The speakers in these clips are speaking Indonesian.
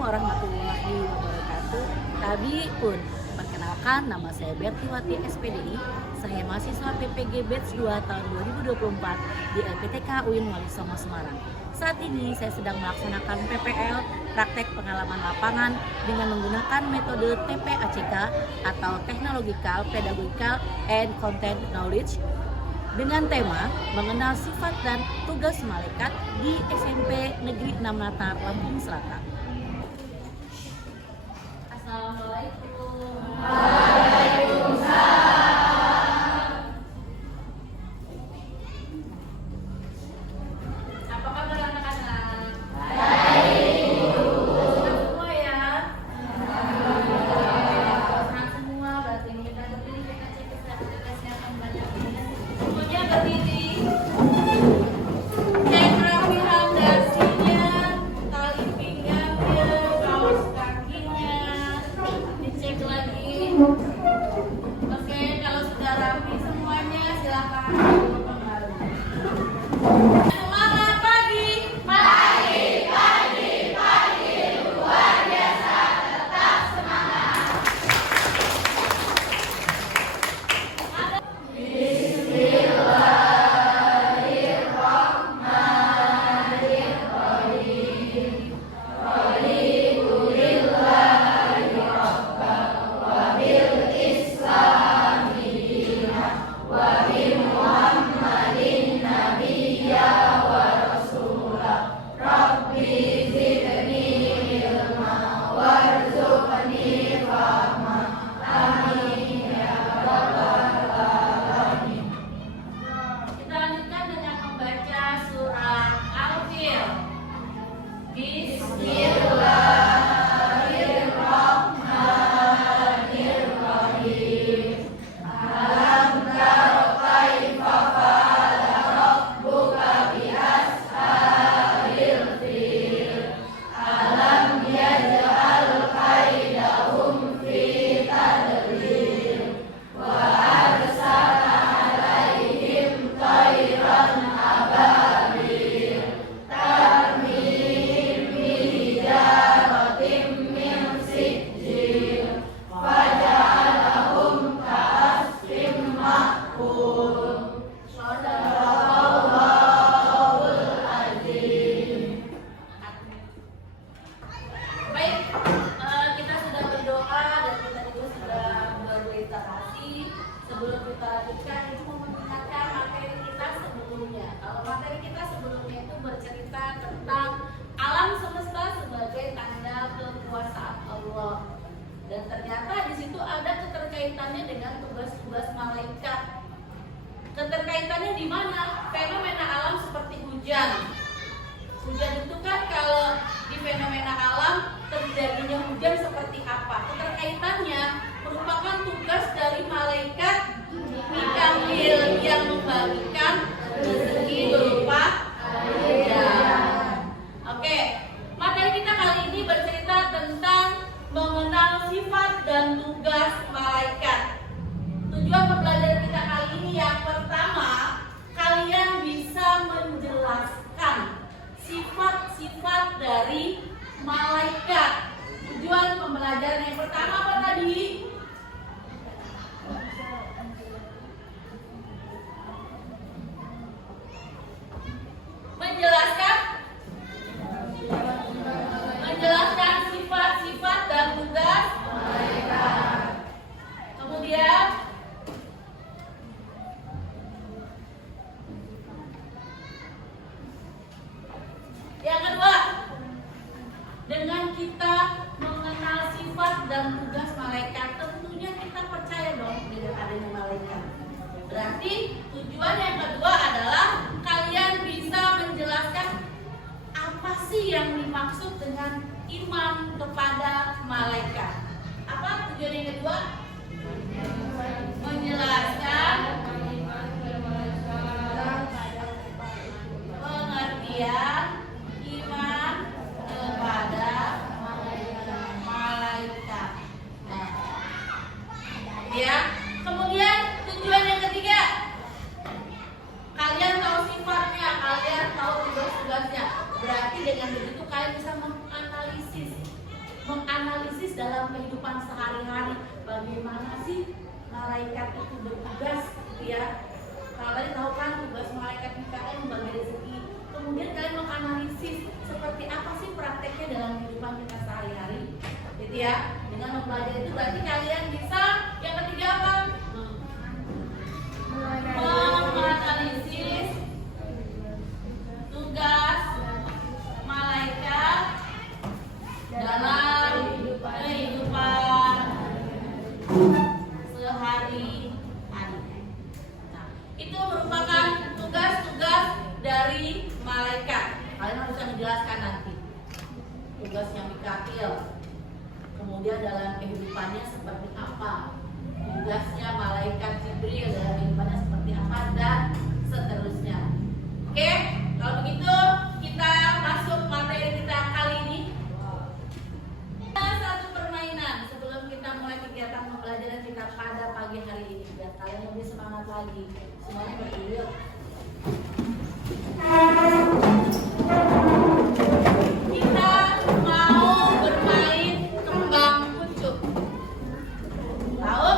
warahmatullahi wabarakatuh. Tabiun. Perkenalkan, nama saya Bertiwati SPDI. Saya mahasiswa PPG Batch 2 tahun 2024 di LPTK UIN Wali Songo Semarang. Saat ini saya sedang melaksanakan PPL, praktek pengalaman lapangan dengan menggunakan metode TPACK atau Technological, Pedagogical, and Content Knowledge dengan tema mengenal sifat dan tugas malaikat di SMP Negeri 6 Natar, Lampung Selatan. Assalamualaikum. Waalaikumsalam. Apa kabar anak-anak? Baik. Senang semua ya? Senang semua, berarti kita berdiri, kita cek kesehatan banyak. Semuanya berdiri. Cek rapihan dasinya, tali pinggangnya, kaos kakinya. Dicek lagi. Oke, kalau sudah rapi semuanya silakan duduk kembali. Semangat pagi. Pagi, pagi, pagi, luar biasa, tetap semangat. Kita lanjutkan dengan membaca surat Al-Fil. Bismillahirrahmanirrahim. Alam tara kaifa fa'ala rabbuka bi ashabil fil. Alam yaj'al kaidahum fi tadlil. Wa arsala alaihim tayran ababil. Tarmihim bihijaratin min sijil. Faja'alahum ka'asfin ma'kul. Shadaqallahul azim. Baik, kita sudah berdoa dan kita juga sudah berliterasi. Sebelum kita lanjutkan, itu mengingatkan materi kita sebelumnya. Kalau materi kita sebelumnya itu bercerita tentang alam semesta sebagai tanda kekuasaan Allah. Dan ternyata di situ ada keterkaitannya dengan tugas-tugas malaikat. Keterkaitannya di mana? Fenomena alam seperti hujan. Hujan itu kan kalau di fenomena alam terjadinya hujan seperti apa? Keterkaitannya merupakan tugas dari malaikat Mikail yang membagikan rezeki berupa hujan. Oke, materi kita kali ini bercerita tentang mengenal sifat dan tugas malaikat. Tujuan pembelajaran kita kali ini yang pertama, kalian bisa menjelaskan sifat-sifat dari malaikat. Tujuan pembelajaran yang pertama apa tadi? Menjelaskan sifat-sifat dan tugas malaikat. Kemudian yang kedua, dengan kita mengenal sifat dan tugas malaikat, tentunya kita percaya dong dengan adanya malaikat. Berarti tujuan yang kedua adalah kalian bisa menjelaskan apa sih yang dimaksud dengan iman kepada malaikat. Apa tujuan yang kedua? Menjelaskan pengertian iman kepada malaikat. Ya. Kemudian tujuan yang ketiga, kalian tahu sifatnya, kalian tahu tugas-tugasnya. Berarti dengan begitu kalian bisa menganalisis menganalisis dalam kehidupan sehari-hari bagaimana sih malaikat itu bertugas gitu ya. Kalau tadi tahu kan tugas malaikat Mikael membagi rezeki. Kemudian kalian menganalisis seperti apa sih prakteknya dalam kehidupan kita sehari-hari, gitu ya. Dengan mempelajari itu berarti kalian bisa yang ketiga apa? Menganalisis tugas malaikat dalam kehidupan sehari-hari. Nah, itu merupakan tugas-tugas dari malaikat. Kalian harus bisa menjelaskan nanti tugasnya Mikail. Kemudian dalam kehidupannya seperti apa? Tugasnya malaikat Jibril dalam kehidupannya seperti apa dan seterusnya. Oke, kalau begitu kita masuk materi kita kali ini. Satu permainan sebelum kita mulai kegiatan pembelajaran kita pada pagi hari ini biar kalian lebih semangat lagi. Semuanya berdiri. Kita mau bermain kembang kucuk. Tahu?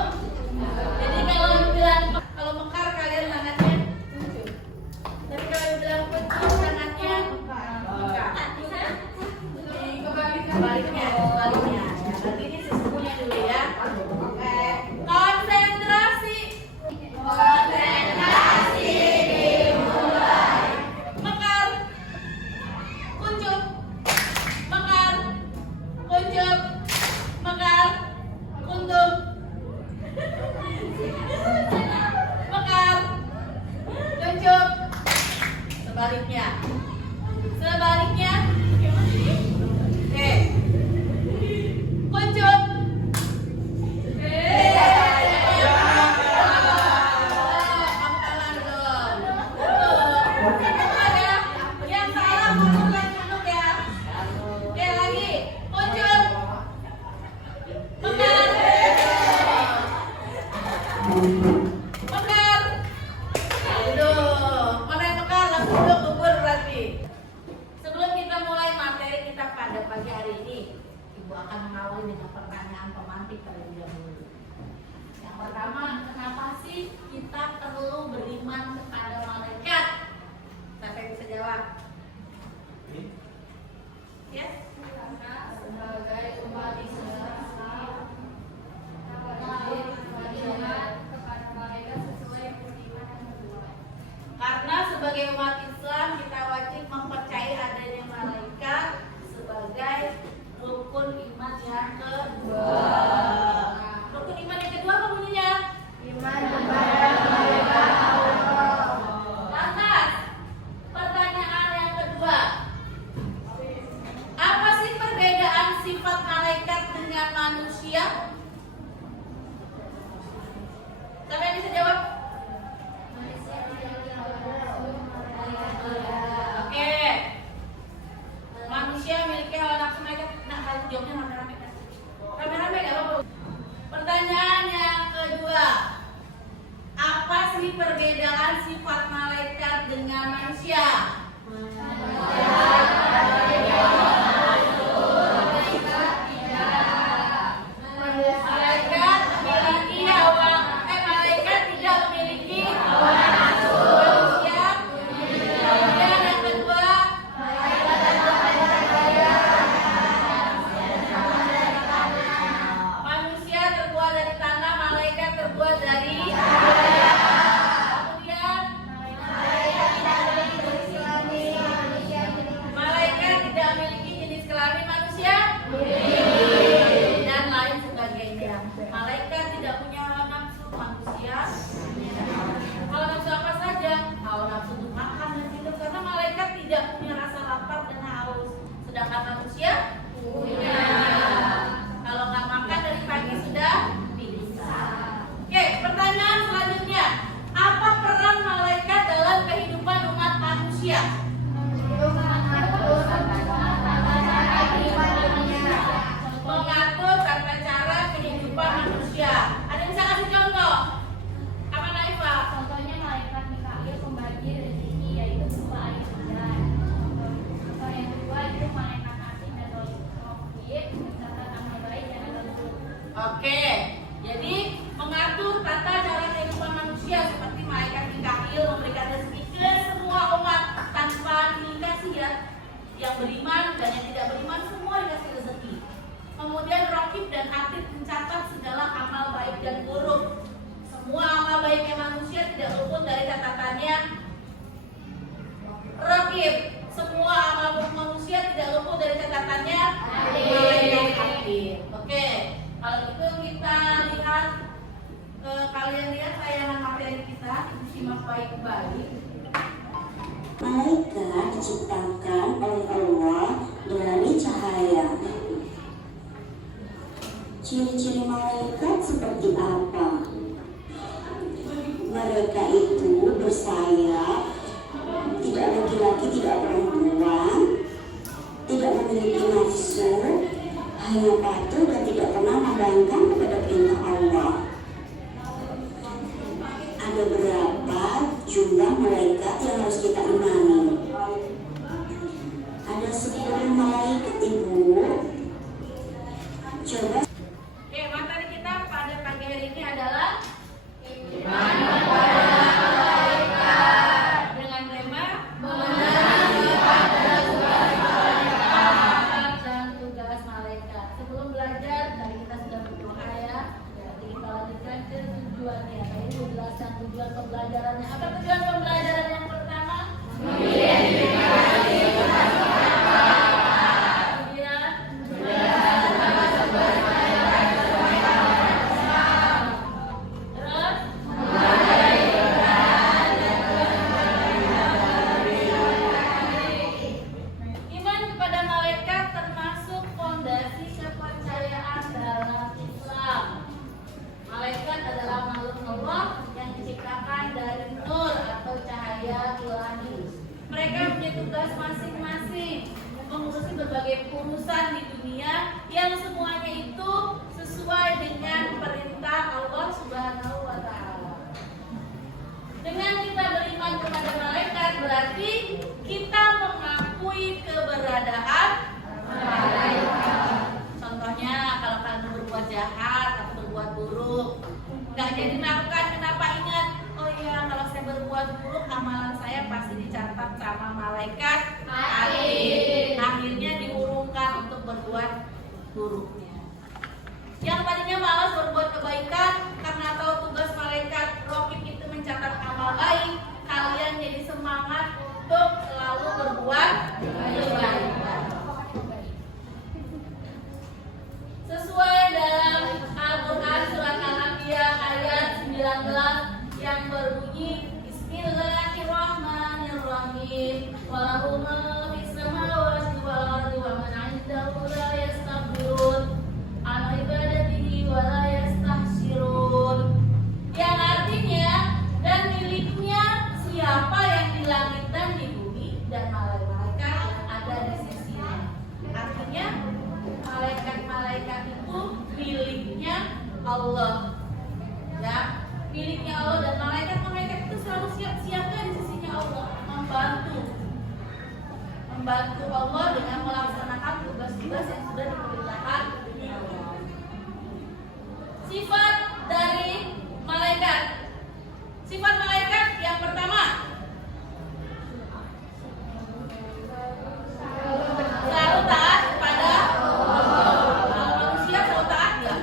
Jadi kalau mekar kalian sangatnya kucuk. Tapi kalau bilang kucuk sangatnya mekar. Kebaliknya. Berarti ini sesungguhnya dulu ya. Oke. Konsentrasi. Dimulai. Mekar. Kuncup. Mekar. Kuncup. Mekar. Kuntup. Mekar. Kuncup. Sebaliknya. Oke. Kuncup. Yang salah mundur ya. Oke lagi. Kuncup. Mekar. Mekar. Aduh, mana yang mekar langsung udah kubur berarti. Sebelum kita mulai materi kita pada pagi hari ini, Ibu akan mengawali dengan pertanyaan pemantik terlebih dahulu. Yang pertama, kenapa sih kita perlu beriman kepada malaikat? Siapa yang bisa jawab? Ya? Karena sebagai umat Islam Karena sebagai umat Islam kita wajib mempercayai adanya malaikat sebagai rukun iman yang kedua. Rukun iman yang kedua apa bunyinya? Iman kepada malaikat Allah. Lantas, pertanyaan yang kedua. Apa sih perbedaan sifat malaikat dengan manusia? Siapa yang bisa jawab? Oke. Manusia memiliki hawa nafsu mereka. Nah, kalau jawabnya rame-rame kan? Rame-rame gak apa-apa. Pertanyaan yang kedua. Apa sih perbedaan sifat malaikat dengan manusia? Malaikat tidak memiliki hawa nafsu manusia. Kemudian yang kedua, manusia terbuat dari tanah, malaikat terbuat dari cahaya. Kemudian malaikat tidak memiliki jenis kelamin manusia dan lain sebagainya. Malaikat tidak punya hawa nafsu manusia. Hawa nafsu apa saja? Hawa nafsu untuk makan dan minum karena malaikat tidak punya rasa lapar dan haus. Sedangkan manusia punya. Kalau nggak makan dari pagi sudah pingsan. Oke, pertanyaan selanjutnya. Apa peran malaikat dalam kehidupan umat manusia? Mengatur tata cara kehidupan manusia. Ada yang bisa kasih contoh? Apa Naifah? Contohnya malaikat Mikail pembagi rezeki yaitu berupa air hujan. Contoh yang kedua itu malaikat asing dan Oke, jadi mengatur tata cara kehidupan manusia seperti malaikat Mikail memberikan rezeki ke semua umat tanpa dikasih ya. Yang beriman dan yang tidak beriman semua dikasih rezeki. Kemudian Raqib dan Atid mencatat segala amal baik dan buruk. Semua amal baiknya manusia tidak luput dari catatannya Raqib. Semua amal buruk manusia tidak luput dari catatannya malaikat Atid. Oke. Kalau itu kita lihat, kalian lihat tayangan materi kita, simak baik-baik. Malaikat diciptakan oleh Allah dari cahaya. Ciri-ciri malaikat seperti apa? Mereka itu bersayap, tidak laki-laki, tidak perempuan, tidak memiliki nafsu, hanya patuh dan tidak pernah membangkang kepada perintah Allah. Ada berapa jumlah malaikat yang harus kita imani? Ada 10 malaikat, Ibu. Coba. Oke, materi kita pada pagi hari ini adalah iman dengan tema dan tugas malaikat. Sebelum belajar, tadi kita sudah berdoa ya. Nanti kita lanjutkan ke tujuannya. Tadi menjelaskan tujuan pembelajarannya. Apa tujuan pembelajaran yang pertama? Kemudian iman kepada malaikat termasuk fondasi kepercayaan dalam Islam. Malaikat adalah makhluk Allah yang diciptakan dari nur atau cahaya ilahi. Mereka punya tugas masing-masing mengurusi berbagai urusan di dunia yang semuanya itu sesuai dengan perintah Allah Subhanahu wa taala. Dengan kita beriman kepada malaikat berarti kita mengakui keberadaan malaikat. Contohnya kalau kalian berbuat jahat atau berbuat buruk, nggak jadi melakukan, kenapa ingat? Oh iya, kalau saya berbuat buruk, amalan saya pasti dicatat sama malaikat Atid. Akhirnya diurungkan untuk berbuat buruknya. Yang tadinya malas berbuat kebaikan karena tahu tugas malaikat Raqib itu mencatat amal baik, kalian jadi semangat untuk selalu berbuat kebaikan. Sesuai dalam Al-Quran surat Al-Anbiya ayat 19 yang berbunyi Bismillahirrahmanirrahim. Walahu ma fis samawati wal ardi wa man 'indahu la yastakbirun an ibadatihi wa la yastahsirun. Yang artinya, dan miliknya siapa yang di langit dan di bumi dan malaikat yang ada di sisinya. Artinya malaikat-malaikat itu miliknya Allah. Ya, miliknya Allah, dan malaikat-malaikat itu selalu siap-siaga di sisinya Allah, membantu Allah dengan melaksanakan tugas-tugas yang sudah diperintahkan Allah. Sifat dari malaikat. Sifat malaikat yang pertama, selalu taat kepada Allah. Kalau manusia selalu taat nggak?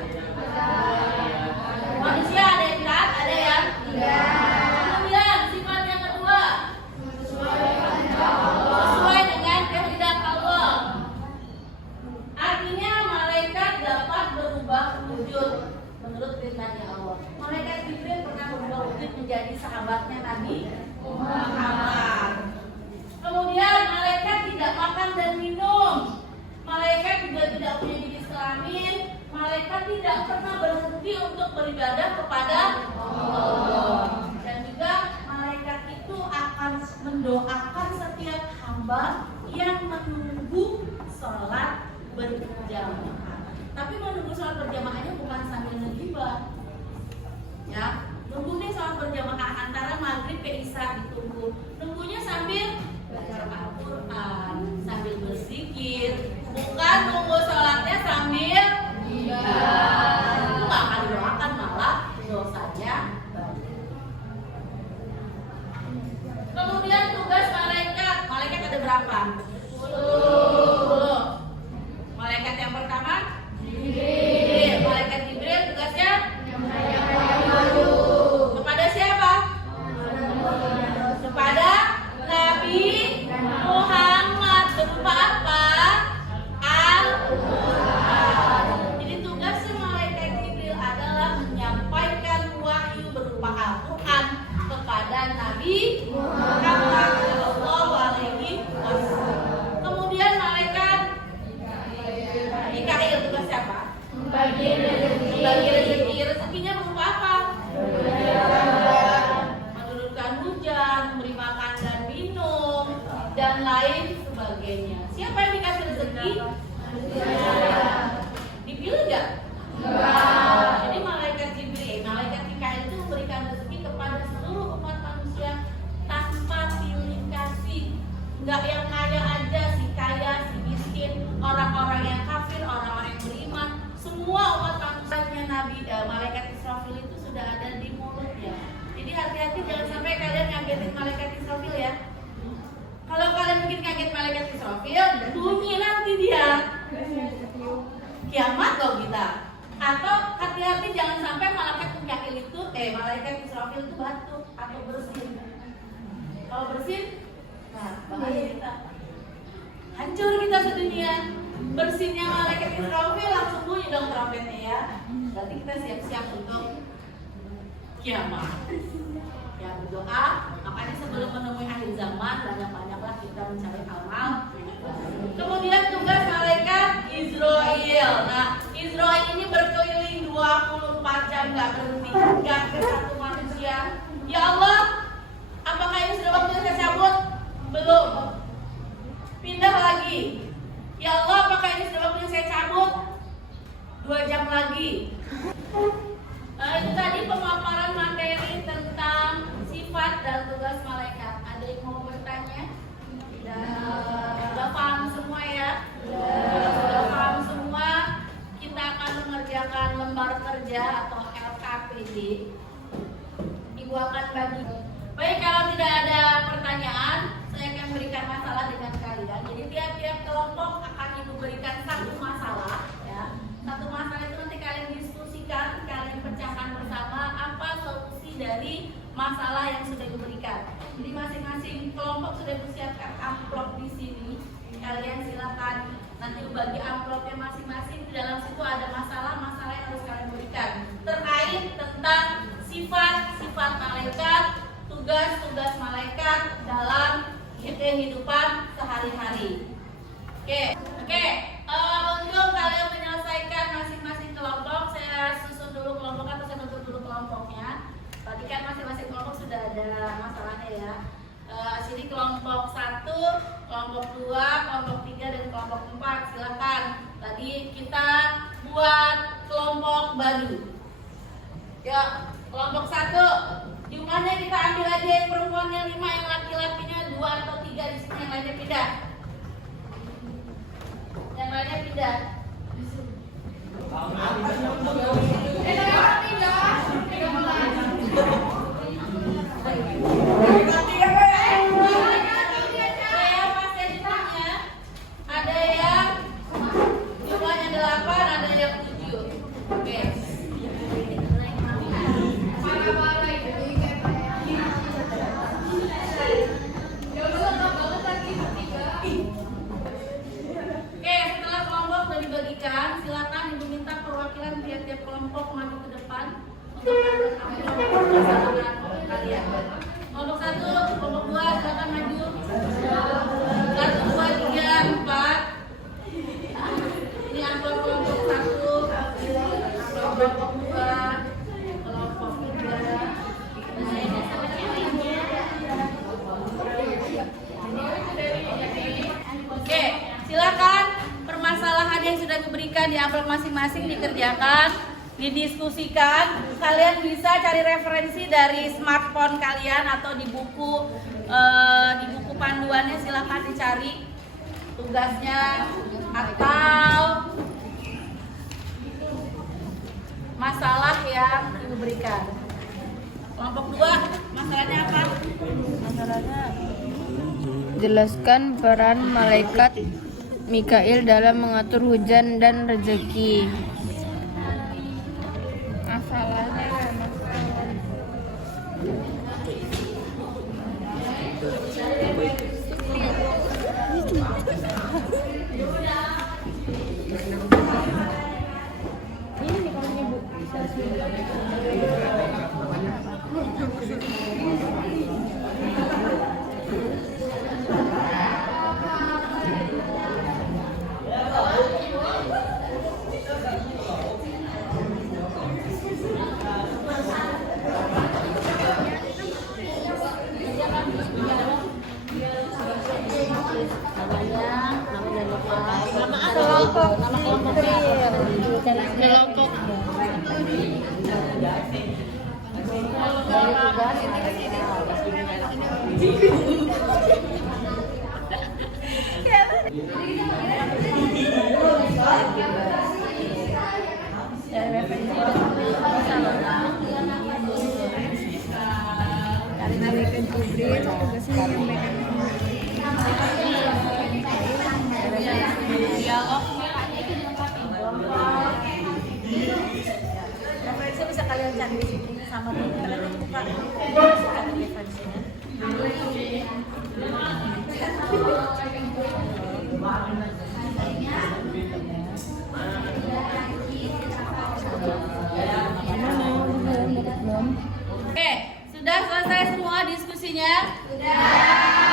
siapa? Membagi rezeki. Membagi rezeki. Rezekinya berupa apa? Menurunkan hujan, memberi makan dan minum, dan lain sebagainya. Siapa yang dikasih rezeki? Dipilih nggak? Jadi malaikat Jibril, malaikat Mikail itu memberikan rezeki kepada seluruh umat manusia tanpa pilih kasih. Nggak yang kaya aja, si kaya, si miskin, orang-orang yang kafir, orang-orang yang beriman, semua umat manusianya malaikat Israfil itu sudah ada di mulutnya. Jadi hati-hati jangan sampai kalian ngagetin malaikat Israfil ya. Kalau kalian bikin kaget malaikat Israfil, bunyi nanti dia. Kiamat loh kita. Atau hati-hati jangan sampai malaikat Mikail itu malaikat Israfil itu batuk atau bersin. Kalau bersin, nah bahaya kita. Hancur kita sedunia. Bersinnya malaikat Israfil langsung bunyi dong trompetnya ya. Berarti kita siap-siap untuk kiamat. Ya berdoa, makanya sebelum menemui akhir zaman banyak-banyaklah kita mencari amal. Kemudian tugas malaikat Israel. Nah, Israel ini berkeliling 24 jam gak berhenti, gak ke satu manusia. Ya Allah, apakah ini sudah waktunya saya cabut? Belum. Pindah lagi. Ya Allah, apakah ini sudah waktunya saya cabut? 2 jam lagi. Itu tadi pemaparan materi tentang sifat dan tugas malaikat. Ada yang mau bertanya? Sudah paham semua ya? Sudah paham semua? Kita akan mengerjakan lembar kerja atau LKPD. Ibu akan bagi. Baik, kalau tidak ada pertanyaan, saya akan berikan masalah dengan kalian. Jadi tiap-tiap kelompok akan ibu berikan satu masalah. Ya. Satu masalah itu nanti kalian diskusikan, kalian pecahkan bersama apa solusi dari masalah yang sudah diberikan. Jadi masing-masing kelompok sudah disiapkan amplop di sini. Kalian silakan nanti bagi amplopnya masing-masing. Di dalam situ ada masalah-masalah yang harus kalian berikan terkait tentang sifat-sifat malaikat, tugas-tugas malaikat dalam kehidupan sehari-hari. Oke. Untuk kalian menyelesaikan masing-masing kelompok, saya susun dulu kelompok atau saya tutup dulu kelompoknya. Tadi kan masing-masing kelompok sudah ada masalahnya ya. Sini kelompok 1, kelompok 2, kelompok 3 dan kelompok 4. Silakan. Tadi kita buat kelompok baru. Ya, kelompok 1 jumlahnya kita ambil aja yang perempuannya 5, yang laki-lakinya 2 atau 3 di sini, yang lainnya pindah. Yang lainnya pindah. Ada yang jumlahnya 8, ada yang 7. Oke. Silakan ibu minta perwakilan tiap-tiap kelompok maju ke depan untuk ambil kalian. Kelompok 1, kelompok 2 silakan maju. 1, 2, 3, 4. Ini amplop kelompok 1, kelompok 2, kelompok 3. Oke, silakan. Permasalahan yang sudah diberikan di amplop masing-masing dikerjakan, didiskusikan. Kalian bisa cari referensi dari smartphone kalian atau di buku panduannya, silahkan dicari tugasnya atau masalah yang diberikan. Kelompok 2, masalahnya apa? Masalahnya jelaskan peran malaikat Mikail dalam mengatur hujan dan rezeki. Masalahnya Kelompok Referensi bisa kalian cari di sini sama teman-teman itu buka referensinya. Oke, sudah selesai semua diskusinya? Sudah.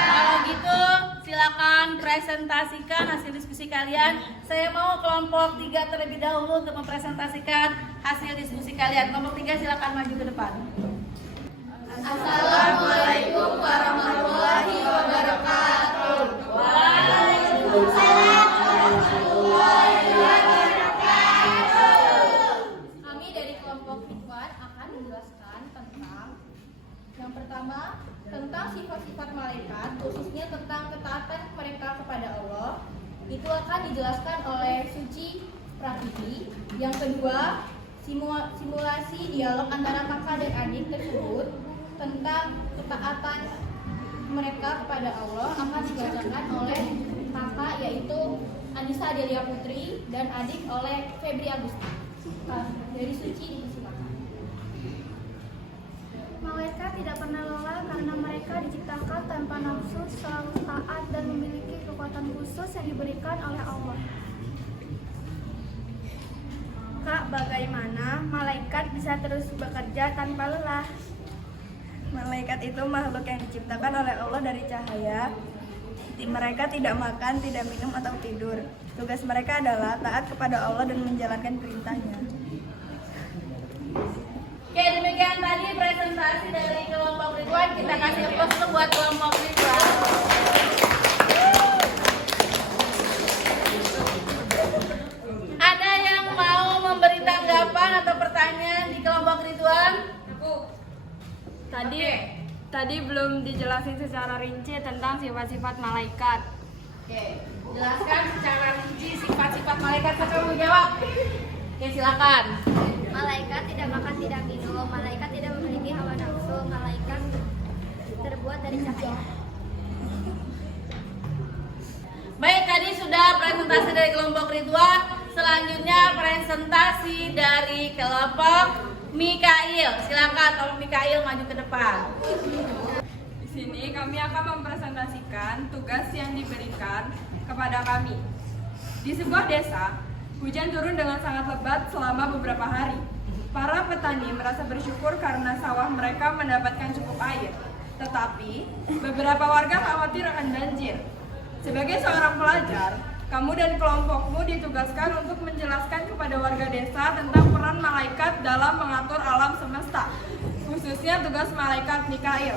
Kalau gitu silakan presentasikan hasil diskusi kalian. Saya mau kelompok 3 terlebih dahulu untuk mempresentasikan hasil diskusi kalian. Kelompok 3 silakan maju ke depan. Assalamualaikum warahmatullahi wabarakatuh. Waalaikumsalam warahmatullahi wabarakatuh. Kami dari kelompok Ikhwan akan menjelaskan tentang yang pertama, tentang sifat-sifat malaikat, khususnya tentang ketaatan mereka kepada Allah. Itu akan dijelaskan oleh Suci Prativi. Yang kedua, simulasi dialog antara kakak dan adik tersebut tentang ketaatan mereka kepada Allah akan dibacakan oleh kakak yaitu Anissa Delia Putri dan adik oleh Febri Agusti. Dari Suci dipersilakan. Malaikat tidak pernah lelah karena mereka diciptakan tanpa nafsu, selalu taat dan memiliki kekuatan khusus yang diberikan oleh Allah. Kak, bagaimana malaikat bisa terus bekerja tanpa lelah? Malaikat itu makhluk yang diciptakan oleh Allah dari cahaya. Mereka tidak makan, tidak minum, atau tidur. Tugas mereka adalah taat kepada Allah dan menjalankan perintahnya. Oke, demikian tadi presentasi dari kelompok Ridwan. Kita kasih applause dulu buat kelompok Ridwan. Ada yang mau memberi tanggapan atau pertanyaan di kelompok Ridwan? Tadi belum dijelasin secara rinci tentang sifat-sifat malaikat. Oke, jelaskan secara rinci sifat-sifat malaikat. Siapa mau jawab? Oke, silakan. Malaikat tidak makan, tidak minum. Malaikat tidak memiliki hawa nafsu. Malaikat terbuat dari cahaya. Baik, tadi sudah presentasi dari kelompok Ridwan. Selanjutnya presentasi dari kelompok Mikail. Silakan tolong Mikail maju ke depan. Di sini kami akan mempresentasikan tugas yang diberikan kepada kami. Di sebuah desa, hujan turun dengan sangat lebat selama beberapa hari. Para petani merasa bersyukur karena sawah mereka mendapatkan cukup air. Tetapi, beberapa warga khawatir akan banjir. Sebagai seorang pelajar, kamu dan kelompokmu ditugaskan untuk menjelaskan kepada warga desa tentang peran malaikat dalam mengatur alam semesta, khususnya tugas malaikat Mikail.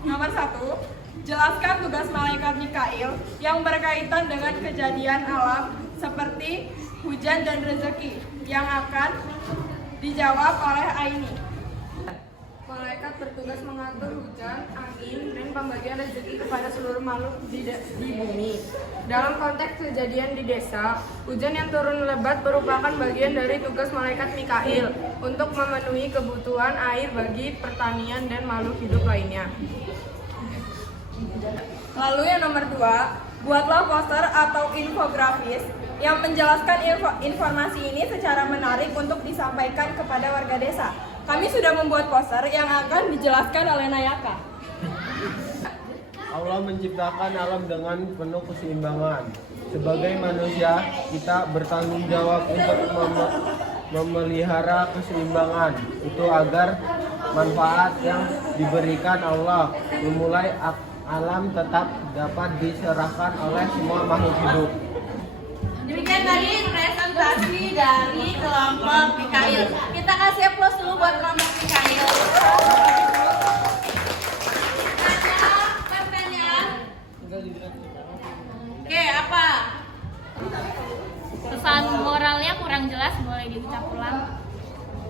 Nomor 1, jelaskan tugas malaikat Mikail yang berkaitan dengan kejadian alam seperti hujan dan rezeki yang akan dijawab oleh Aini. Malaikat bertugas mengatur hujan, angin, dan pembagian rezeki kepada seluruh makhluk di bumi. Dalam konteks kejadian di desa, hujan yang turun lebat merupakan bagian dari tugas malaikat Mikail untuk memenuhi kebutuhan air bagi pertanian dan makhluk hidup lainnya. Lalu yang nomor 2, buatlah poster atau infografis yang menjelaskan informasi ini secara menarik untuk disampaikan kepada warga desa. Kami sudah membuat poster yang akan dijelaskan oleh Nayaka. Allah menciptakan alam dengan penuh keseimbangan. Sebagai manusia, kita bertanggung jawab untuk memelihara keseimbangan itu agar manfaat yang diberikan Allah memulai alam tetap dapat diserahkan oleh semua makhluk hidup. Demikian tadi presentasi dari kelompok Mikail. Kita kasih applause dulu buat kelompok Mikail. Ada pertanyaan? Oke, apa? jelas boleh diucap ulang.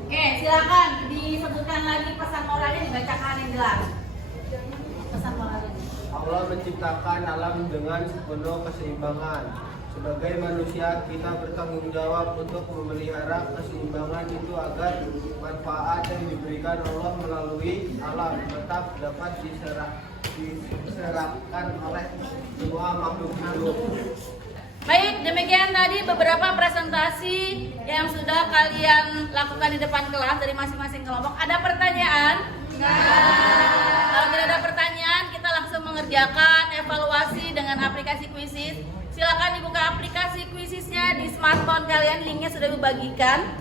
Oke, silakan disebutkan lagi pesan moralnya, dibacakan yang jelas. Pesan moralnya. Allah menciptakan alam dengan sepenuh keseimbangan. Sebagai manusia, kita bertanggung jawab untuk memelihara keseimbangan itu agar manfaat yang diberikan Allah melalui alam tetap dapat diserapkan oleh semua makhluk hidup. Baik, demikian tadi beberapa presentasi yang sudah kalian lakukan di depan kelas dari masing-masing kelompok. Ada pertanyaan? Kalau tidak ada pertanyaan, kita langsung mengerjakan evaluasi dengan aplikasi Quizzes. Silakan dibuka aplikasi Quizzesnya di smartphone kalian, linknya sudah dibagikan.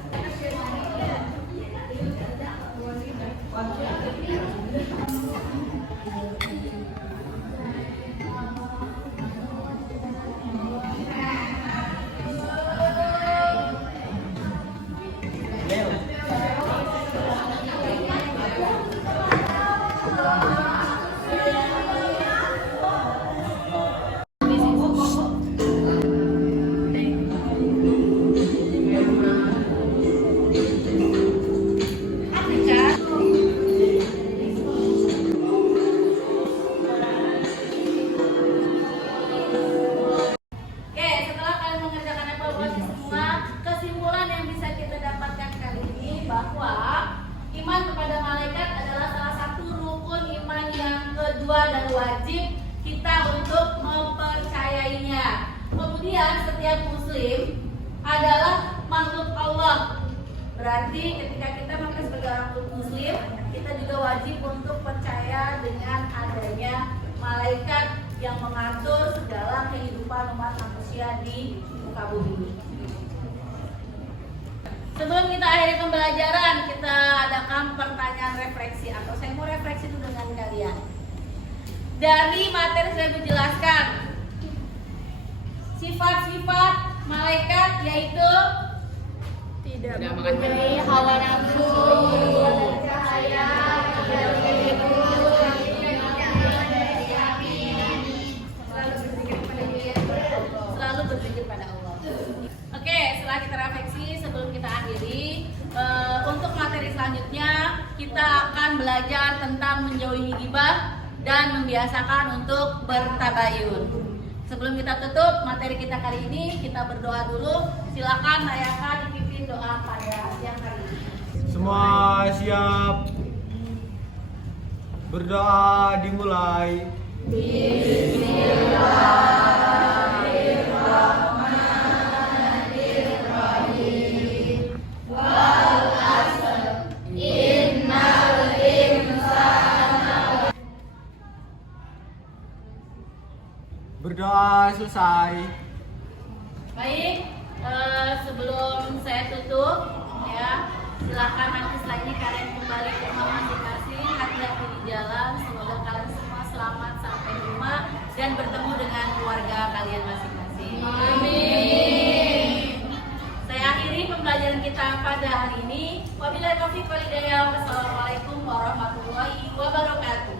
Oke, setelah kalian mengerjakan evaluasi semua, kesimpulan yang bisa kita dapatkan kali ini bahwa iman kepada malaikat adalah salah satu rukun iman yang kedua dan wajib kita untuk mempercayainya. Kemudian setiap muslim adalah makhluk Allah. Berarti ketika kita maka sebagai orang muslim, kita juga wajib untuk percaya dengan adanya malaikat yang mengatur segala kehidupan umat manusia di muka bumi. Sebelum kita akhiri pembelajaran, kita adakan pertanyaan refleksi atau saya mau refleksi dulu dengan kalian. Dari materi saya menjelaskan sifat-sifat malaikat yaitu Tidak Mempunyai hawa nafsu, cahaya, selalu berpikir pada Allah. Oke, setelah kita refleksi sebelum kita akhiri, untuk materi selanjutnya kita akan belajar tentang menjauhi ghibah dan membiasakan untuk bertabayun. Sebelum kita tutup materi kita kali ini, kita berdoa dulu. Silakan Ayaka dipimpin doa pada siang hari ini. Semua siap. Berdoa dimulai. Berdoa selesai. Baik, sebelum saya tutup, ya silakan nanti setelah ini kalian kembali ke rumah masing-masing, hati-hati di jalan. Semoga kalian semua selamat sampai di rumah dan bertemu dengan keluarga kalian masing-masing. Amin. Saya akhiri pembelajaran kita pada hari ini. Wabillahi taufiq wal hidayah. Wassalamualaikum warahmatullahi wabarakatuh.